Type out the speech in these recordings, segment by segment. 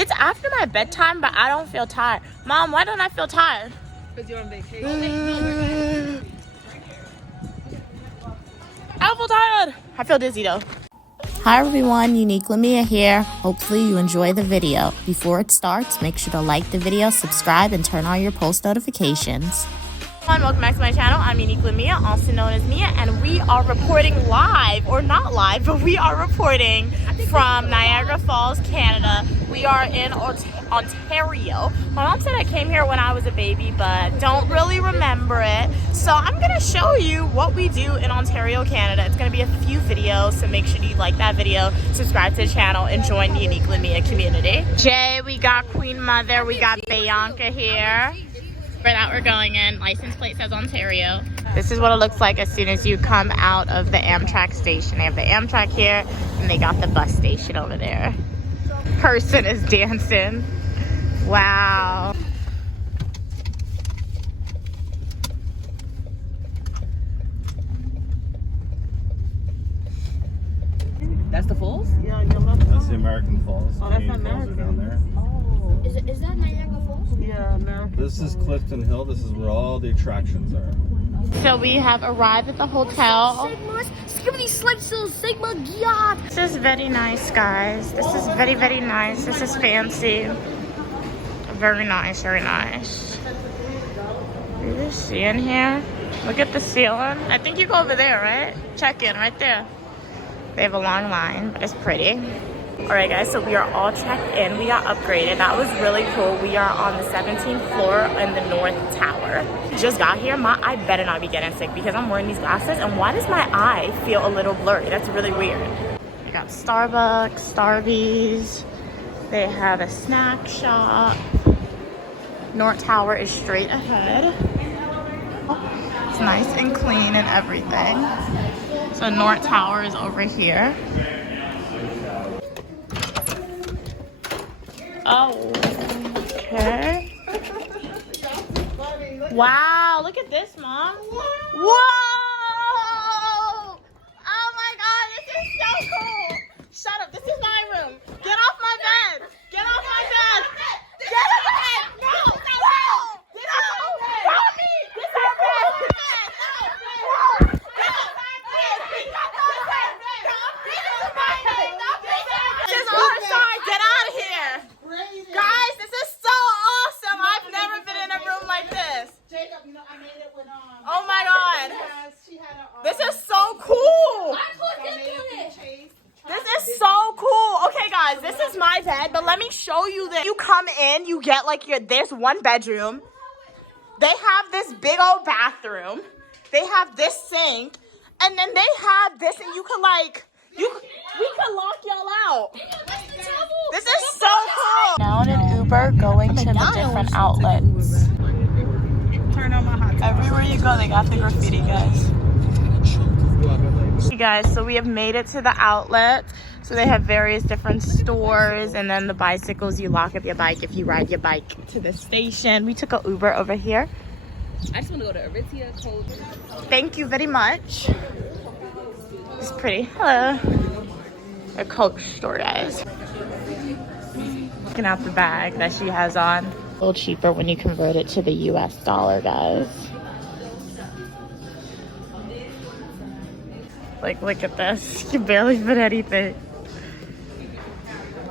It's after my bedtime, but I don't feel tired. Mom, why don't I feel tired? Because you're on vacation. I don't feel tired. I feel dizzy though. Hi everyone, Unique Lamia here. Hopefully you enjoy the video. Before it starts, make sure to like the video, subscribe, and turn on your post notifications. Welcome back to my channel. I'm Unique Lamia, also known as Mia, and we are reporting live, or not live, but we are reporting from Niagara Falls, Canada. We are in Ontario. My mom said I came here when I was a baby, but don't really remember it. So I'm gonna show you what we do in Ontario, Canada. It's gonna be a few videos, so make sure you like that video, subscribe to the channel, and join the Unique Lamia community. Jay, we got Queen Mother, we got Bianca here. For that we're going in. License plate says Ontario. This is what it looks like as soon as you come out of the Amtrak station. They have the Amtrak here, and they got the bus station over there. Person is dancing. Wow. That's the falls? Yeah, you're left. That's the American Falls. Oh, that's Canadian Falls are American. down there. Oh. Is that Niagara Falls? Yeah, American. This is Clifton Hill. This is where all the attractions are. So we have arrived at the hotel. Skibbity slices, Sigma God. This is very nice, guys. This is very, very nice. This is fancy. Very nice, very nice. You just see in here? Look at the ceiling. I think you go over there, right? Check in right there. They have a long line, but it's pretty. Alright guys, so we are all checked in. We got upgraded. That was really cool. We are on the 17th floor in the North Tower. Just got here. My eye better not be getting sick because I'm wearing these glasses. And why does my eye feel a little blurry? That's really weird. We got Starbucks, Starbucks. They have a snack shop. North Tower is straight ahead. It's nice and clean and everything. So North Tower is over here. Oh, okay. Wow, look at this, Mom. Whoa! Oh my God, this is so cool. Shut up, this is my room. Get off my bed. Get off my bed. Get off my bed. No, no, no. Follow me. This is our bed. No, this is our side. Get out of here. Guys, this is so awesome. I've never been in a room like this. Jacob, you know, I made it with Oh my God. she had a This is so cool. This is so cool. Okay, guys, this is my bed, but let me show you that. You come in, you get like there's one bedroom. They have this big old bathroom. They have this sink, and then they have this, and you could like, we could lock y'all out. This is so cool. Now in an Uber going to the different outlets. turn on my hot. Everywhere you go, they got the graffiti, guys. Hey guys, so we have made it to the outlet. So they have various different stores, and then the bicycles, you lock up your bike if you ride your bike to the station. We took an Uber over here. I just want to go to Aritzia, Cold. Thank you very much. It's pretty. Hello. A Coach store, guys. Looking out the bag that she has on. A little cheaper when you convert it to the US dollar, guys. Like, look at this. You can barely fit anything.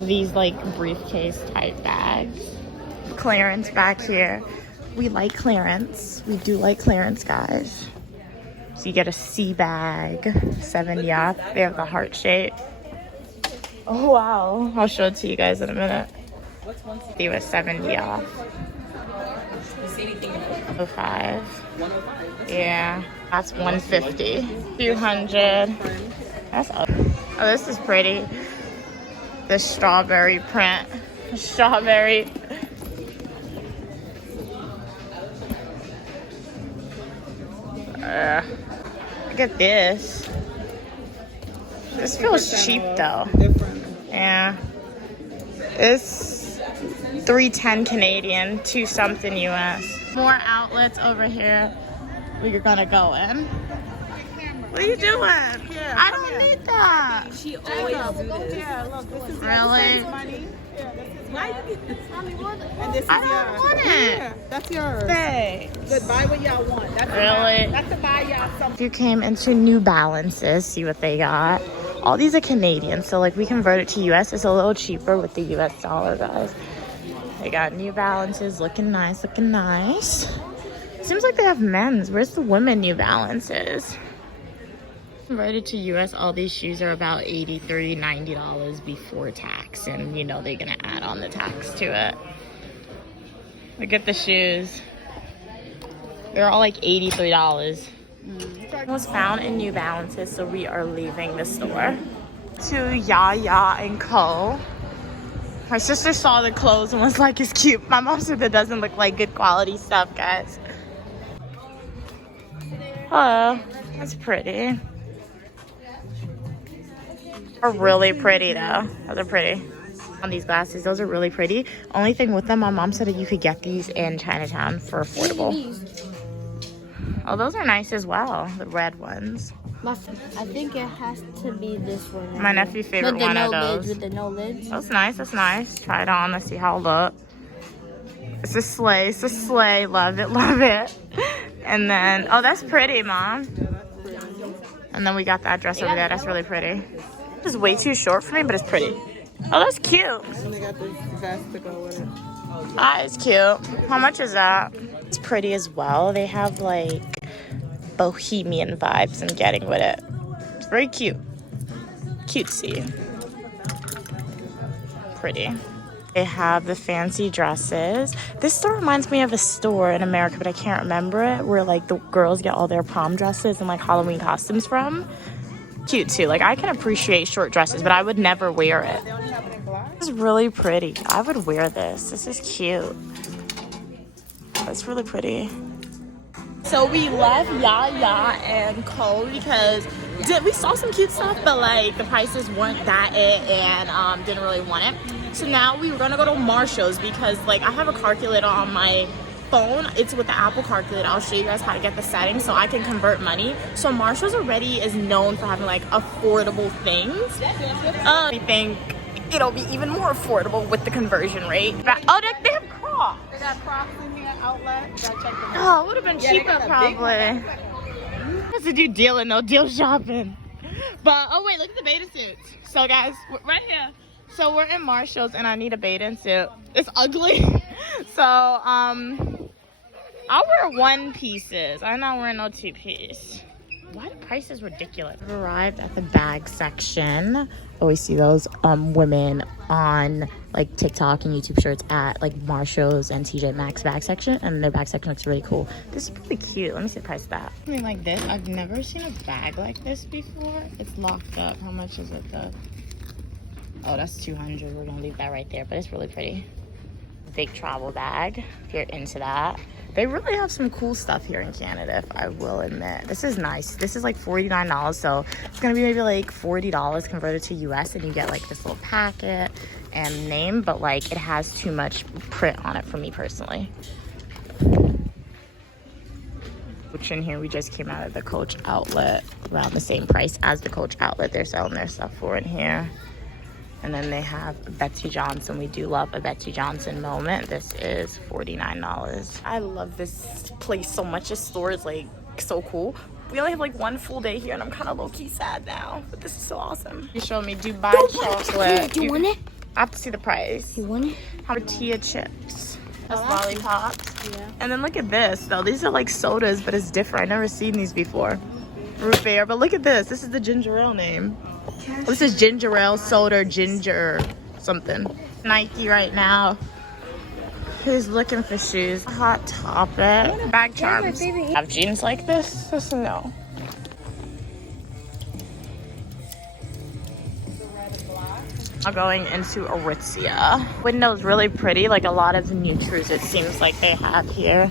These, like, briefcase type bags. Clearance back here. We like clearance. We do like clearance, guys. So you get a sea bag, 70 off. They have the heart shape. Oh, wow. I'll show it to you guys in a minute. What's one? They were 70 off. You see anything? 05. 105. Yeah, that's 150. 200. That's up. Oh, this is pretty. The strawberry print. Strawberry. Look at this. This feels cheap though. Yeah. It's $3.10 Canadian, $2 something US. More outlets over here we're gonna go in. What are you doing? I don't need that. She always do this. Yeah, look, this is Really? money. Yeah, this is Why you get this? And this is I don't yours. want it. Here, that's yours. Thanks. Good, buy what y'all want. That's Really? That's to buy y'all something. If you came into New Balances, see what they got. All these are Canadian, so like we convert it to US. It's a little cheaper with the US dollar, guys. They got New Balances, looking nice, looking nice. Seems like they have men's. Where's the women New Balances? Converted to US, all these shoes are about $83, $90 before tax, and you know they're gonna add on the tax to it. Look at the shoes. They're all like $83. It was found in New Balances, so we are leaving the store. To Ya and Co. My sister saw the clothes and was like, it's cute. My mom said that doesn't look like good quality stuff, guys. Oh, that's pretty. They're really pretty though. Those are pretty. On these glasses, those are really pretty. Only thing with them, my mom said that you could get these in Chinatown for affordable. Oh, those are nice as well. The red ones. I think it has to be this one. My nephew's favorite one of those. With the no lids. That's nice. That's nice. Try it on. Let's see how it look. It's a sleigh. It's a sleigh. Love it. Love it. And then, oh, that's pretty, Mom. And then we got that dress over there. That's really pretty. It's way too short for me, but it's pretty. Oh, that's cute. And they got this vest to go with it. Ah, it's cute. How much is that? It's pretty as well. They have like bohemian vibes I'm getting with it. It's very cute. Cutesy. Pretty. They have the fancy dresses. This store reminds me of a store in America, but I can't remember it, where like the girls get all their prom dresses and like Halloween costumes from. Cute too. Like I can appreciate short dresses, but I would never wear it. This is really pretty. I would wear this. This is cute. That's really pretty. So we left Ya and Co because we saw some cute stuff, but like the prices weren't that it and didn't really want it. So now we were gonna go to Marshall's because like I have a calculator on my phone. It's with the Apple calculator. I'll show you guys how to get the settings so I can convert money. So Marshall's already is known for having like affordable things. We think it'll be even more affordable with the conversion rate. Oh, they have Crocs. They got Crocs in here, outlet. Gotta check them out. Oh, it would have been cheaper probably. That's a do deal and no deal shopping. But oh wait, look at the bathing suits. So guys, right here. So we're in Marshall's and I need a bathing suit. It's ugly. So I'll wear one pieces. I'm not wearing no two piece. Why the price is ridiculous? I've arrived at the bag section. Always see those women on like TikTok and YouTube shorts at like Marshall's and TJ Maxx bag section, and their bag section looks really cool. This is really cute. Let me see the price of that. Something like this. I've never seen a bag like this before. It's locked up. How much is it though? Oh, that's $200. We're gonna leave that right there, but it's really pretty. Big travel bag if you're into that. They really have some cool stuff here in Canada, if I will admit. This is nice. This is like $49, so it's gonna be maybe like $40 converted to US, and you get like this little packet and name, but like it has too much print on it for me personally. Which in here, we just came out of the Coach outlet, around the same price as the Coach outlet they're selling their stuff for in here. And then they have Betsy Johnson. We do love a Betsy Johnson moment. This is $49. I love this place so much. This store is like so cool. We only have like one full day here and I'm kind of low-key sad now. But this is so awesome. You showed me Dubai chocolate. Do you want it? I have to see the price. You want it? Tortilla chips. That's lollipops. Yeah. And then look at this though. These are like sodas, but it's different. I've never seen these before. Root beer. But look at this. This is the ginger ale name. This is ginger ale soda, ginger something. Nike right now. Who's looking for shoes? Hot Topic. Bag charms. Have jeans like this? Just no. I'm going into Aritzia. Window's really pretty. Like a lot of the neutrals it seems like they have here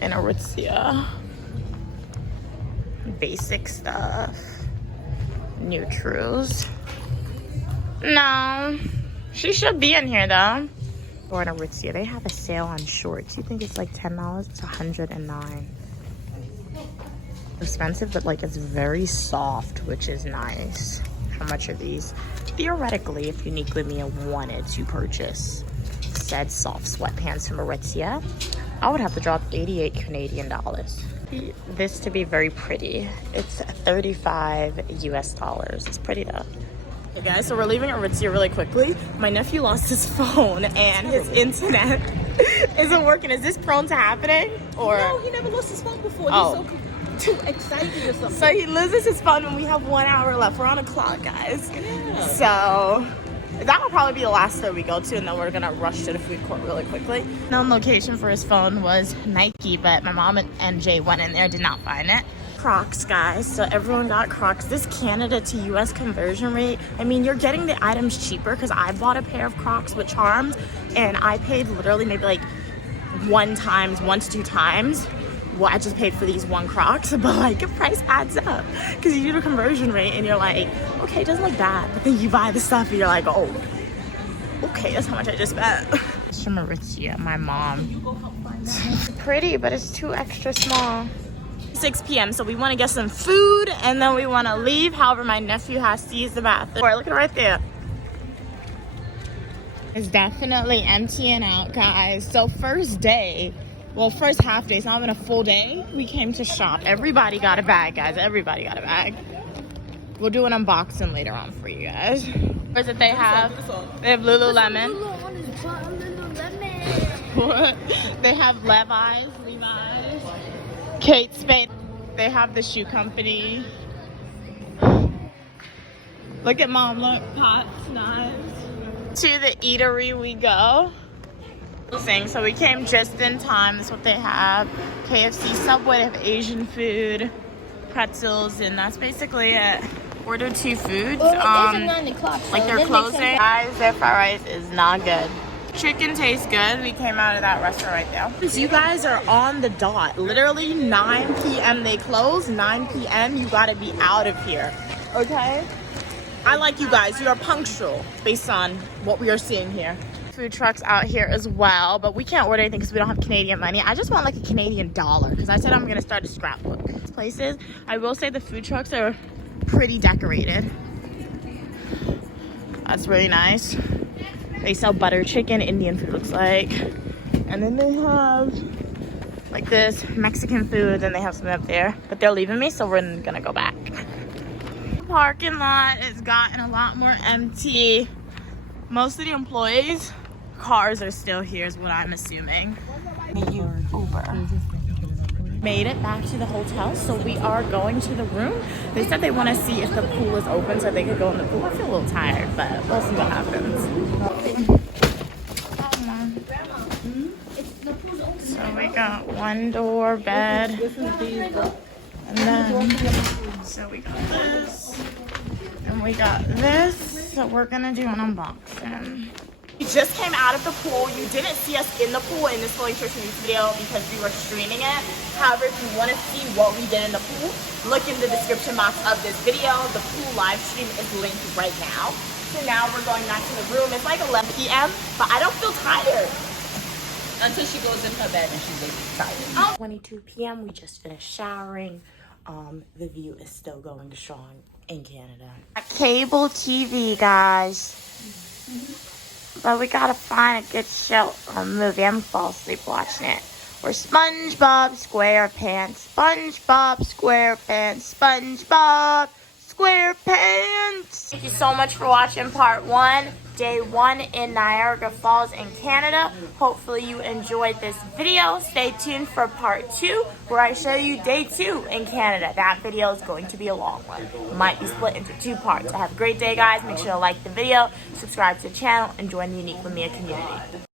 in Aritzia. Basic stuff. Neutrals. No. She should be in here though. Or in Aritzia. They have a sale on shorts. You think it's like $10? It's $109. Expensive, but like it's very soft, which is nice. how much are these. Theoretically, if Uniquely Mia wanted to purchase said soft sweatpants from Aritzia, I would have to drop 88 Canadian dollars. This to be very pretty. It's 35 US dollars. It's pretty though. Hey guys, so we're leaving Aritzia really quickly. My nephew lost his phone and his internet isn't working. Is this prone to happening? Or No, he never lost his phone before. Oh. He's so too excited or something. so he loses his phone when we have 1 hour left. We're on a clock, guys. Yeah. So that will probably be the last store we go to, and then we're gonna rush to the food court really quickly. Known location for his phone was Nike, but my mom and Jay went in there, did not find it. Crocs, guys. So everyone got Crocs. This Canada to US conversion rate, I mean, you're getting the items cheaper because I bought a pair of Crocs with charms and I paid literally maybe like 1 to 2 times what I just paid for these 1 Crocs, but like your price adds up because you do the conversion rate and you're like, okay, it doesn't look bad, but then you buy the stuff and you're like, oh, okay, that's how much I just spent. It's from Aritzia, my mom. It's pretty, but it's too extra small. 6 p.m. so we want to get some food and then we want to leave. However, my nephew has to use the bathroom. Look at it right there. It's definitely emptying out, guys. So first day, well, first half day, it's not even a full day, we came to shop. Everybody got a bag, guys. Everybody got a bag. We'll do an unboxing later on for you guys. What is it they have? They have Lululemon. What? They have Levi's. Kate Spade. They have the shoe company. Look at mom, look, pots, knives. To the eatery we go. So we came just in time. That's what they have. KFC, Subway, they have Asian food, pretzels, and that's basically it. Ordered 2 foods. Like they're closing. Guys, their fried rice is not good. Chicken tastes good. We came out of that restaurant right there. You guys are on the dot. Literally 9 p.m. they close. 9 p.m. you gotta be out of here. Okay? I like you guys. You are punctual based on what we are seeing here. Food trucks out here as well, but we can't order anything because we don't have Canadian money. I just want like a Canadian dollar because I said I'm gonna start a scrapbook. Places, I will say the food trucks are pretty decorated. That's really nice. They sell butter chicken, Indian food looks like. And then they have like this Mexican food, then they have something up there. But they're leaving me, so we're gonna go back. Parking lot has gotten a lot more empty. Most of the employees' cars are still here is what I'm assuming. Uber. Made it back to the hotel, so we are going to the room. They said they want to see if the pool is open so they could go in the pool. I feel a little tired, but we'll see what happens. So we got 1 door bed, and then so we got this, and we got this. So we're gonna do an unboxing. We just came out of the pool. You didn't see us in the pool in this Fully Nutrition News video because we were streaming it. However, if you want to see what we did in the pool, look in the description box of this video. The pool live stream is linked right now. So now we're going back to the room. It's like 11 p.m., but I don't feel tired. Until she goes in her bed and she's tired. 22 p.m. We just finished showering. The view is still going strong in Canada. Cable TV, guys. But we gotta find a good show or movie. I'm gonna fall asleep watching it. Or SpongeBob SquarePants. SpongeBob SquarePants. SpongeBob SquarePants. Thank you so much for watching part 1. Day 1 in Niagara Falls in Canada. Hopefully you enjoyed this video. Stay tuned for part 2 where I show you day 2 in Canada. That video is going to be a long one. Might be split into 2 parts. So have a great day, guys. Make sure to like the video, subscribe to the channel, and join the Unique with Mia community.